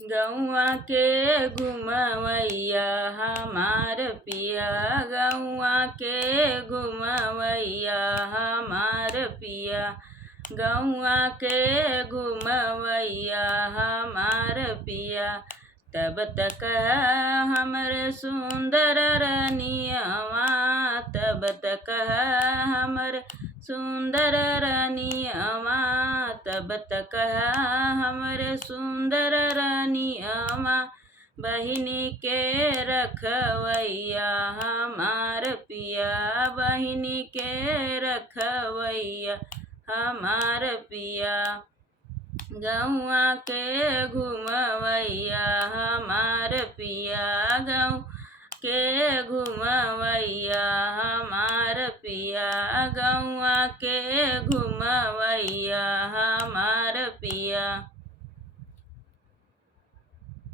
गौआ के घुमवैया हमार पिया, गौआ के घुमवैया हमार पिया, गौआ के घुमवैया हमार पिया। तब तक हमर सुंदर रनियवा, तब तक हमर सुंदर रनियवा, तब तक हमर सुंदर रनियवा। बहिनी के रखवैया हमार पिया, बहिनी के रखवैया हमार पिया। गौआ के घुमवैया हमार पिया, गौ के घुमवैया हमार पिया, गौआ के घुमवैया हमार पिया।